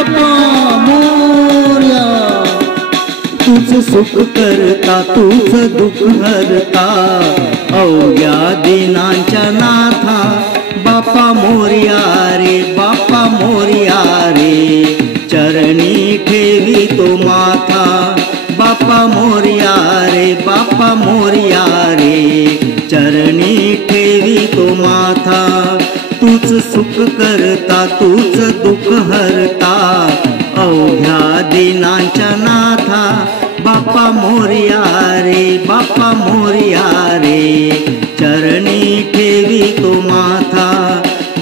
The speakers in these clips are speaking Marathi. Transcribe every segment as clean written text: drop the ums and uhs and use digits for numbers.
बाप्पा मोरया. तूच सुख करता तूच दुःख हरता अवघ्या दिनांच्या नाथा. बाप्पा मोरया रे बाप्पा मोरया रे चरणी ठेवी तो माथा. बाप्पा मोरया रे बाप्पा मोरया रे चरणी ठेवी तो माथा. तूच सुख करता तूच दुःख हरता अवघ्या दिनांच्या नाथा. बाप्पा मोरया रे बाप्पा मोरया रे चरणी ठेवी तो माथा.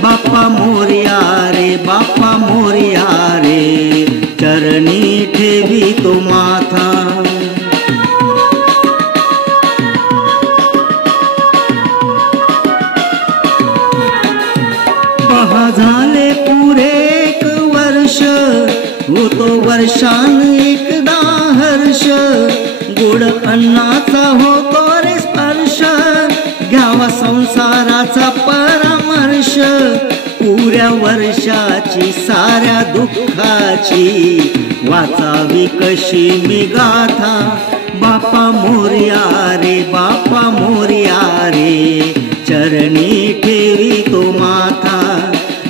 बाप्पा मोरया रे बाप्पा मोरया रे चरणी ठेवी तो माथा. पहा झाले पुरे 1 वर्ष होतो वर्षान एकदा हर्ष. गोड अन्नाचा होतो रे स्पर्श घ्यावा संसाराचा परामर्श. पुऱ्या वर्षाची साऱ्या दुःखाची वाचावी कशी मी गाथा. बाप्पा मोरया रे बाप्पा मोरया रे चरणी ठेवी तो माथा.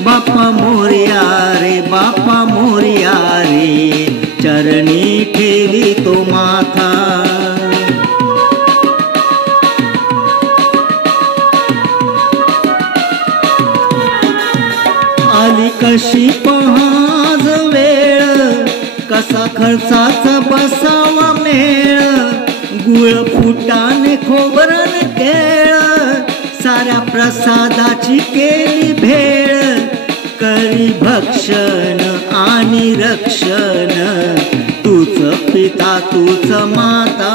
बाप्पा मोरया रे बाप्पा मोरया रे चरणी ठेवी तो माथा. आली कशी पहाज वेळ कसा खर्चाचा बसावा मेळ. गुळ फुटाने खोबरन केळ साऱ्या प्रसादाची केली भेळ. करी भक्षण आणि रक्षण तूच पिता तूच माता.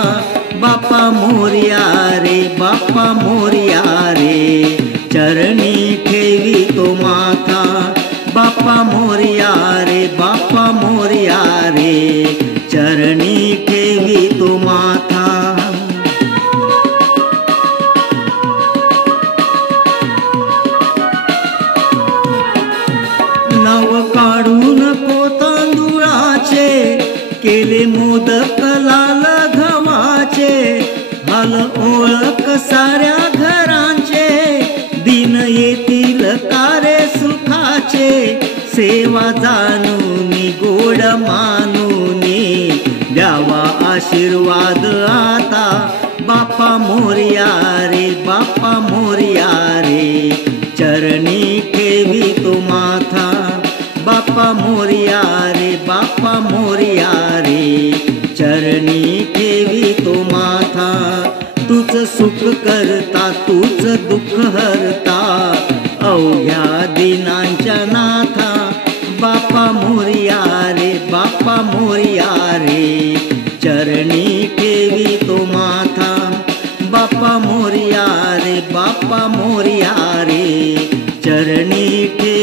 बाप्पा मोरया रे बाप्पा मोरया रे चरणी ठेवी तो माथा. बाप्पा मोरया रे बाप्पा मोरया रे चरणी ठेवी तो माथा. नाव काढू नको तांदुळाचे केले मोदक लाल गव्हाचे. हाल ओळख साऱ्या घरांचे दिन येतील कारे सुखाचे. सेवा जाणूनी गोड मानूनी द्यावा आशीर्वाद आता. बाप्पा मोरया रे बाप्पा मोरया रे चरणी ठेवी तो माथा. बाप्पा मोरया रे बाप्पा मोरया रे चरणी ठेवी तो माथा. तूच सुख करता तूच दुःख हरता अवघ्या दिनांच्या नाथा. बाप्पा मोरया रे बाप्पा मोरया रे चरणी ठेवी तो माथा. बाप्पा मोरया रे बाप्पा मोरया रे चरणी ठेवी